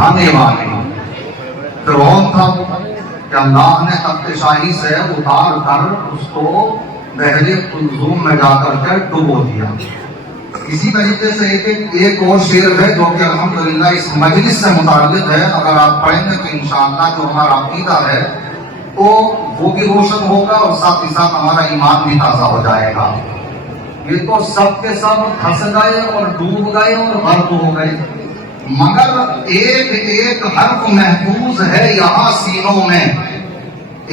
بٹھانے والے. فرعون تھا کہ اللہ نے تخت شاہی سے اتار کر اس کو بحر قلزم میں جا کر کے ڈبو دیا. اسی طریقے سے ایک اور شعر ہے جو کہ الحمدللہ اس مجلس سے متعلق ہے. اگر آپ پڑھیں گے تو انشاءاللہ جو ہمارا عقیدہ ہے تو وہ بھی روشن ہوگا اور ساتھ ہی ساتھ ہمارا ایمان بھی تازہ ہو جائے گا. یہ تو سب کے سب پھنس گئے اور ڈوب گئے اور غرق ہو گئے، مگر ایک ایک حرف محفوظ ہے یہاں سینوں میں.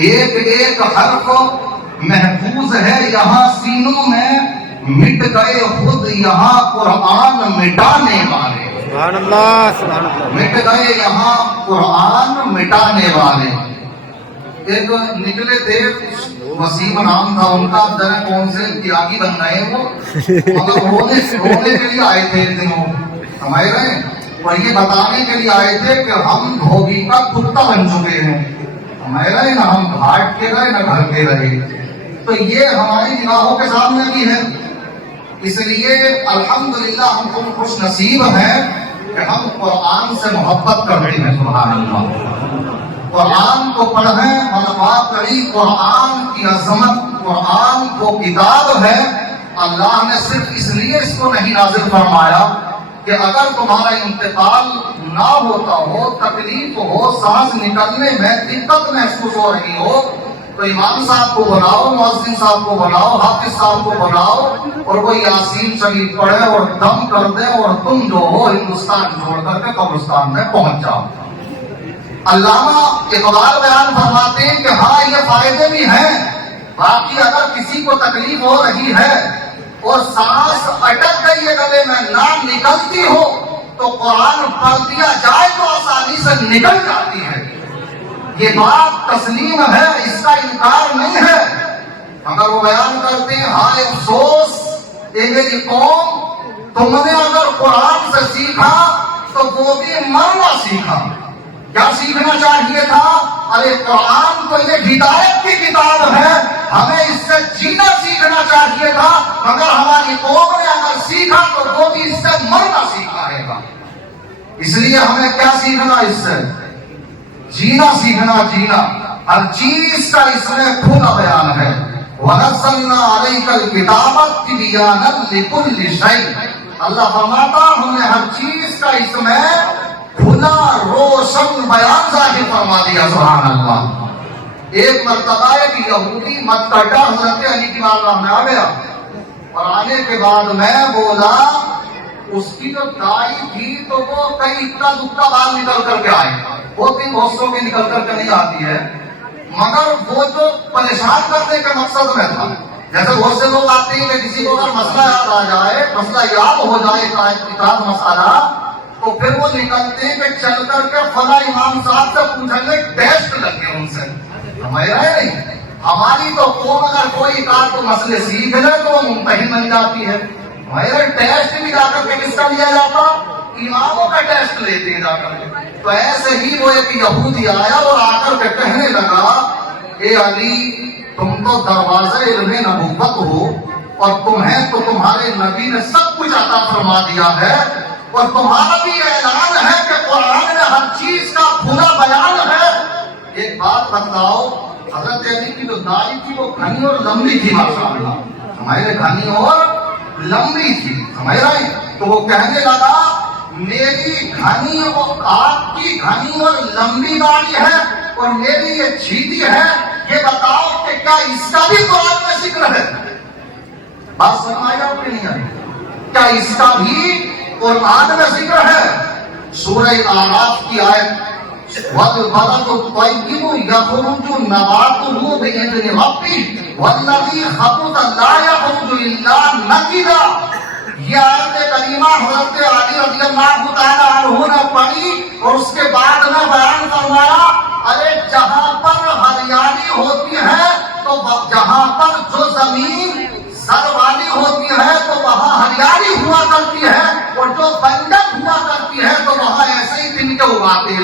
ایک ایک حرف محفوظ ہے یہاں سینوں میں، مٹ گئے خود یہاں قرآن مٹانے والے. سبحان اللہ سبحان اللہ. مٹ گئے یہاں قرآن مٹانے والے. ایک نکلے تھے وسیم نام تھا ان کا، اب جانے کون سے تیاگی بن گئے وہ، مگر رونے کے لیے آئے تھے ایک دن وہ ہمارے رہے اور یہ بتانے کے لیے آئے تھے کہ ہم دھوبی کا کتا بن چکے ہیں. ہمارے رہے نہ ہم گھاٹ کے رہے نہ گھر کے رہے. تو یہ ہماری نگاہوں کے سامنے بھی ہے. اس لیے الحمدللہ ہم تم خوش نصیب ہیں کہ ہم قرآن سے محبت کرتے ہیں. سبحان اللہ. قرآن کو پڑھیں، ملوات کری، قرآن کی عظمت، قرآن کو کتاب ہے. اللہ نے صرف اس لیے اس کو نہیں نازل فرمایا کہ اگر تمہارا انتقال نہ ہوتا ہو، تکلیف ہو، سانس نکلنے میں دقت محسوس ہو رہی ہو تو امام صاحب کو بلاؤ، مؤذن صاحب کو بلاؤ، حافظ صاحب کو بلاؤ اور وہ یاسین شریف پڑھے اور دم کر دے اور تم جو ہو ہندوستان چھوڑ کر کے قبرستان میں پہنچ جاؤ. علامہ اقبال بیان فرماتے ہیں کہ ہاں یہ فائدے بھی ہیں. باقی اگر کسی کو تکلیف ہو رہی ہے اور سانس اٹک گئی ہے گلے میں، نہ نکلتی ہو تو قرآن پڑھ دیا جائے تو آسانی سے نکل جاتی ہے. یہ بات تسلیم ہے، اس کا انکار نہیں ہے. اگر وہ بیان کرتے ہیں ہائے افسوس اے میری قوم، تم نے اگر قرآن سے سیکھا تو وہ بھی مرنا سیکھا. کیا سیکھنا چاہیے تھا؟ ارے قرآن تو یہ ہدایت کی کتاب ہے، ہمیں اس سے جینا سیکھنا چاہیے تھا، مگر ہماری قوم نے اگر سیکھا تو وہ بھی اس سے مرنا سیکھا ہے گا. اس لیے ہمیں کیا سیکھنا؟ اس سے جینا سیکھنا. جینا ہر چیز کا اس میں کھلا بیان ہے. وَنَزَّلْنَا عَلَيْكَ الْكِتَابَ تِبْيَانًا لِكُلِّ شَيْءٍ. اللہ فرماتا ہم نے ہر چیز کا اس میں کھلا روشن بیان ظاہر فرما دیا. سبحان اللہ. ایک مرتبہ ایک یہودی مکہ حضرت علی کی بارگاہ میں آ گیا اور آنے کے بعد میں بولا، اس کی جو دائی تھی تو وہ کئی اکا دکا بال نکل کر کے آئے، ہوتی بہت سو کی نکل کر کے نہیں آتی ہے، مگر وہ جو پریشان کرنے کے مقصد میں تھا. جیسے بہت سے لوگ آتے ہیں کہ کسی کو اگر مسئلہ یاد آ جائے، مسئلہ یاد ہو جائے ایک مسئلہ، تو پھر وہ نکلتے ہیں کہ چل کر کے فلاں امام صاحب سے پوچھیں گے، ٹیسٹ لگے ان سے. ہمارا ہے نہیں. ہماری تو قوم اگر کوئی ایک تو مسئلے سیکھ لے تو وہ ممتحن بن جاتی ہے. ہمارا ٹیسٹ بھی جا کر کے کس کا لیا جاتا؟ اماموں کا ٹیسٹ لیتے ہیں جا کر کے. تو ایسے ہی وہ ایک یہودی آیا اور آ کر کے کہنے لگا، اے علی تم تو دروازہ علم نبوت ہو اور تمہیں تو تمہارے نبی نے سب کچھ عطا فرما دیا ہے اور تمہارا بھی اعلان ہے کہ قرآن میں ہر چیز کا کھلا بیان ہے. ایک بات بتلاؤ، حضرت علی کی جو داڑھی تھی وہ گھنی اور لمبی تھی ماشاءاللہ، ہمارے گھنی اور لمبی تھی ہمارے. تو وہ کہنے لگا میری گھنی اور آپ کی گھنی اور لمبی داڑھی ہے اور میری یہ چھیٹی ہے، یہ بتاؤ کہ کیا اس کا بھی قرآن میں ذکر ہے؟ بات سمجھا کہ نہیں ہے؟ کیا اس کا بھی قرآن میں ذکر ہے؟ سورہ اعراف کی آیت وَالْبَلَدُ الطَّيِّبُ يَخْرُجُ نَبَاتُهُ بِإِذْنِ رَبِّهِ وَالَّذِي خَبُثَ لَا يَخْرُجُ إِلَّا نَكِدًا. یہ آیت کریمہ حضرت علی رضی اللہ تعالیٰ عنہ نے پڑھی اور اس کے بعد میں بیان فرمایا، ارے جہاں پر ہریالی ہوتی ہے تو جہاں پر جو زمین سر والی ہوتی ہے تو وہاں ہریالی ہوا کرتی ہے اور جو بنجر ہوا کرتی ہے تو وہاں ایسے ہی تن کے اگاتے.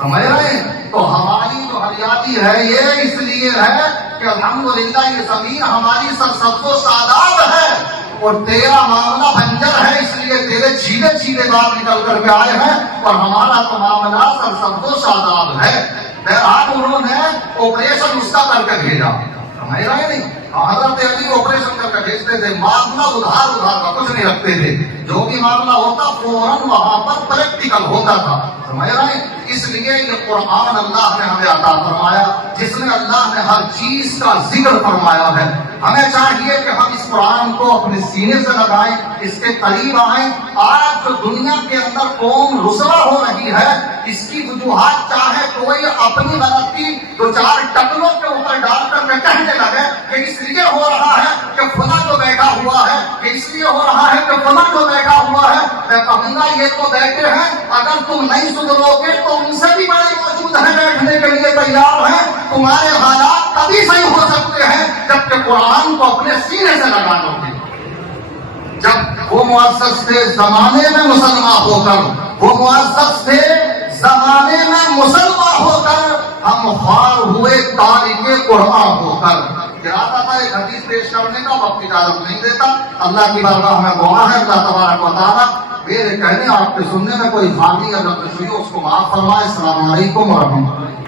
سمجھ رہے ہیں؟ تو ہماری جو ہریالی ہے یہ اس لیے ہے کہ الحمدللہ یہ زمین ہماری سرسبز و شاداب ہے اور تیرا معاملہ بنجر ہے، اس لیے تیرے چھیلے چھیلے بات نکل کر کے آئے ہیں، اور ہمارا تو معاملہ سرسبز و شاداب ہے۔ بہرحال انہوں نے آپریشن اس کا کر کے بھیجا، سمجھ رہے نہیں؟ حضرت علی آپریشن کر کے بھیجتے تھے، معاملہ ادھار کا کچھ نہیں رکھتے تھے، جو بھی معاملہ ہوتا فوراً وہاں پر پریکٹیکل ہوتا تھا، سمجھ رہے ہیں؟ اس لیے یہ قرآن اللہ نے ہمیں عطا فرمایا، جس میں اللہ نے ہر چیز کا ذکر فرمایا ہے۔ ہمیں چاہیے کہ ہم اس قرآن کو اپنے سینے سے لگائیں، اس کے قریب آئیں۔ آج جو دنیا کے اندر قوم رسوا ہو رہی ہے، اس کی وجوہات چاہے کوئی اپنی غلطی دو چار ٹکلوں کے اوپر ڈال کر کے کہنے لگے کہ اس لیے ہو رہا ہے کہ فلاں جو بیٹھا ہوا ہے، کہ اس لیے ہو رہا ہے کہ فلاں جو بیٹھا ہوا ہے، میں کہوں گا یہ تو بیٹھے ہیں، اگر تم نہیں سدھرو گے تو ان سے بھی بڑے موجود ہیں بیٹھنے کے لیے تیار ہیں۔ تمہارے حالات تبھی صحیح ہو سکتے ہیں جبکہ قرآن کو اپنے سینے سے لگا لو گے۔ جب وہ معزز تھے زمانے میں مسلمان ہو کر، وہ معزز تھے زمانے میں مسلمان ہو کر، ہم خوار ہوئے تاریخ قرآن ہو کر۔ ارادہ تھا ایک حدیث پیش کرنے کا، وقت اجازت نہیں دیتا، اللہ کی بارگاہ میں دعا ہے اللہ تبارک و تعالیٰ میرے کہنے آپ کے سننے میں کوئی خامی یا نقص ہوئی اس کو معاف فرمائے۔ السلام علیکم ورحمۃ اللہ۔